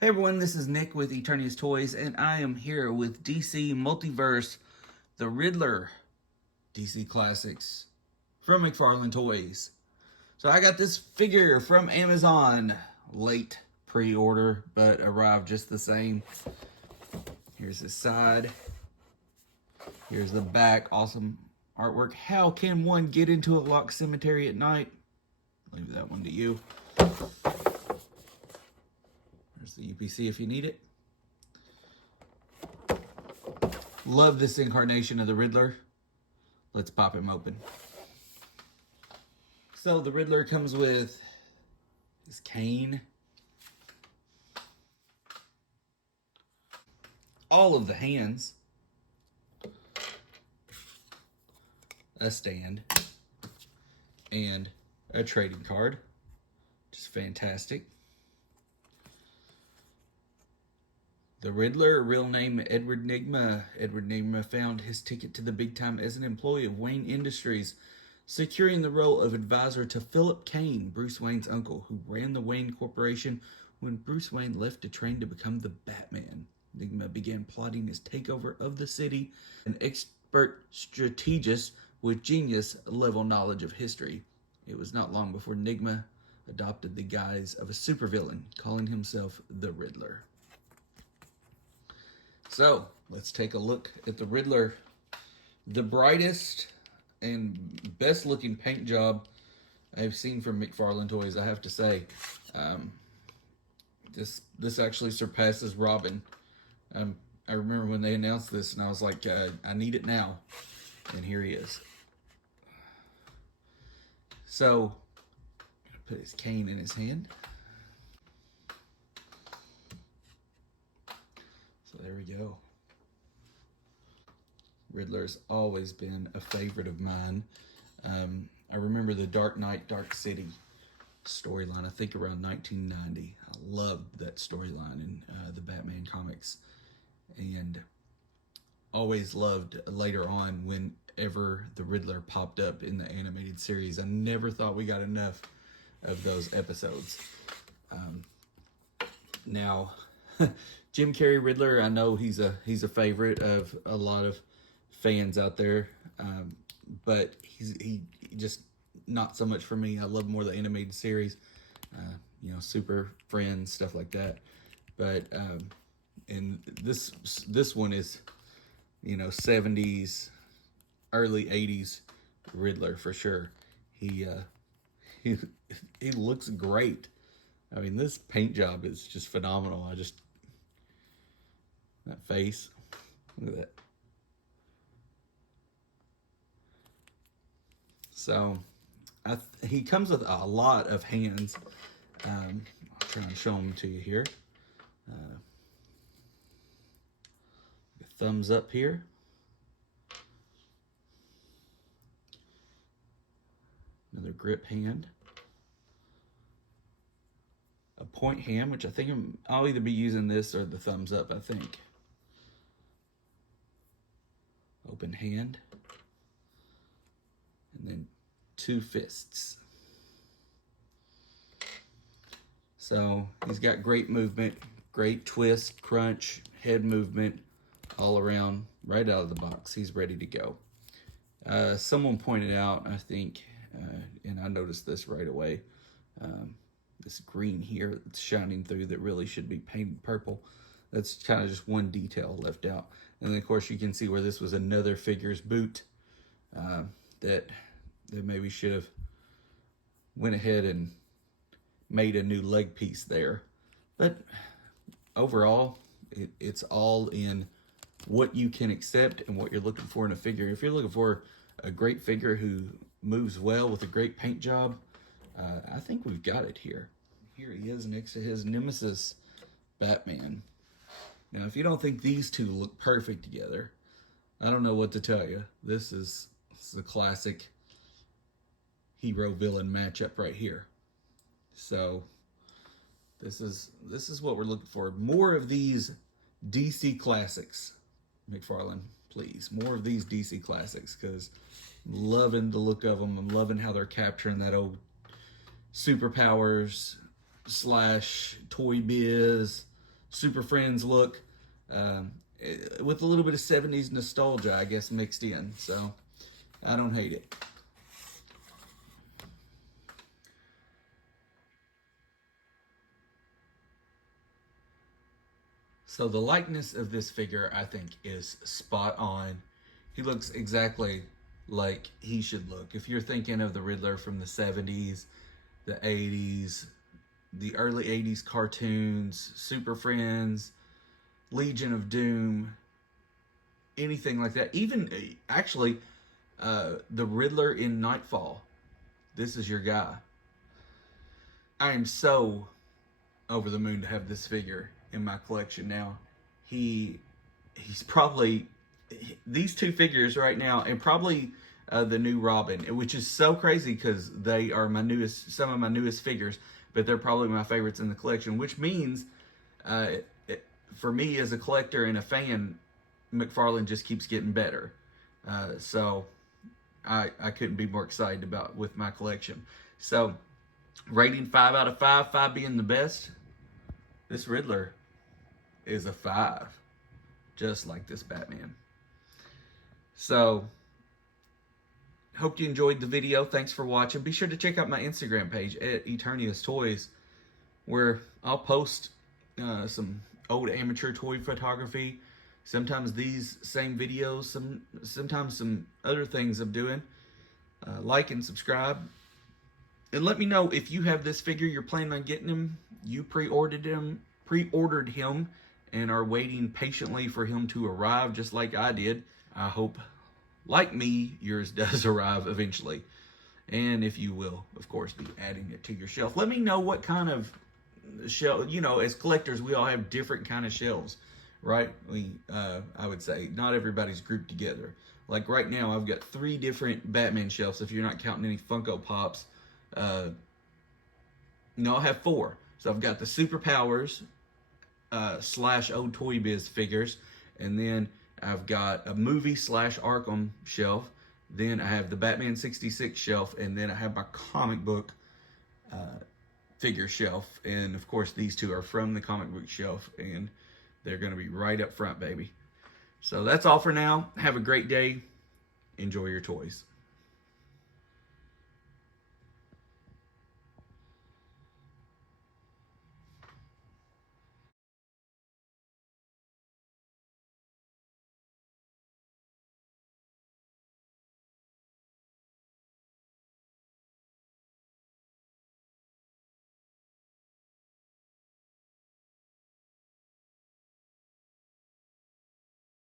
Hey everyone, this is Nick with Eternity's Toys, and I am here with DC Multiverse, the Riddler DC Classics from McFarlane Toys. So I got this figure from Amazon, late pre-order, but arrived just the same. Here's his side. Here's the back, awesome artwork. How can one get into a locked cemetery at night? Leave that one to you. There's the UPC if you need it. Love this incarnation of the Riddler. Let's pop him open. So the Riddler comes with his cane, all of the hands, a stand, and a trading card. Just fantastic. The Riddler, real name Edward Nygma. Edward Nygma found his ticket to the big time as an employee of Wayne Industries, securing the role of advisor to Philip Kane, Bruce Wayne's uncle, who ran the Wayne Corporation when Bruce Wayne left to train to become the Batman. Nygma began plotting his takeover of the city, an expert strategist with genius-level knowledge of history. It was not long before Nygma adopted the guise of a supervillain, calling himself the Riddler. So, let's take a look at the Riddler. The brightest and best looking paint job I've seen from McFarlane Toys, I have to say. This actually surpasses Robin. I remember when they announced this and I was like, I need it now. And here he is. So, I'm gonna put his cane in his hand. So there we go. Riddler's always been a favorite of mine. I remember the Dark Knight, Dark City storyline, I think around 1990. I loved that storyline in the Batman comics. And always loved later on whenever the Riddler popped up in the animated series. I never thought we got enough of those episodes. Now, Jim Carrey Riddler, I know he's a favorite of a lot of fans out there, but he just not so much for me. I love more the animated series, Super Friends, stuff like that. But and this one is 70s, early 80s Riddler for sure. He looks great. I mean, this paint job is just phenomenal. That face, look at that. So, he comes with a lot of hands. I'll try and show them to you here. Thumbs up here. Another grip hand. A point hand, which I think I'll either be using this or the thumbs up, I think. Open hand. And then two fists. So he's got great movement, great twist, crunch, head movement, all around, right out of the box. He's ready to go. Someone pointed out, I think, and I noticed this right away, this green here that's shining through that really should be painted purple. That's kind of just one detail left out. And then, of course, you can see where this was another figure's boot that maybe should have went ahead and made a new leg piece there. But overall, it's all in what you can accept and what you're looking for in a figure. If you're looking for a great figure who moves well with a great paint job, I think we've got it here. Here he is next to his nemesis, Batman. Now, if you don't think these two look perfect together, I don't know what to tell you. This is a classic hero-villain matchup right here. So, this is what we're looking for. More of these DC classics, McFarlane, please. More of these DC classics, because I'm loving the look of them. I'm loving how they're capturing that old superpowers / Toy Biz Super Friends look with a little bit of 70s nostalgia, I guess, mixed in. So I don't hate it. So the likeness of this figure, I think, is spot on. He looks exactly like he should look. If you're thinking of the Riddler from the 70s, the 80s, the early 80s cartoons, Super Friends, Legion of Doom, anything like that. Even, actually, the Riddler in Nightfall. This is your guy. I am so over the moon to have this figure in my collection now. He's probably, these two figures right now, and probably the new Robin, which is so crazy because they are some of my newest figures, but they're probably my favorites in the collection, which means for me as a collector and a fan, McFarlane just keeps getting better. So I couldn't be more excited with my collection. So rating 5 out of 5, 5 being the best. This Riddler is a 5, just like this Batman. So, hope you enjoyed the video. Thanks for watching. Be sure to check out my Instagram page at Eternia's Toys, where I'll post some old amateur toy photography. Sometimes these same videos, sometimes some other things I'm doing. Like and subscribe. And let me know if you have this figure, you're planning on getting him, you pre-ordered him, and are waiting patiently for him to arrive just like I did. I hope, like me, yours does arrive eventually. And if you will, of course, be adding it to your shelf. Let me know what kind of shelf, as collectors, we all have different kind of shelves, right? I would say not everybody's grouped together. Like right now, I've got 3 different Batman shelves, if you're not counting any Funko Pops. No, I have 4. So I've got the Superpowers / Old Toy Biz figures, and then I've got a movie / Arkham shelf. Then I have the Batman 66 shelf, and then I have my comic book figure shelf. And of course, these 2 are from the comic book shelf, and they're going to be right up front, baby. So that's all for now. Have a great day. Enjoy your toys.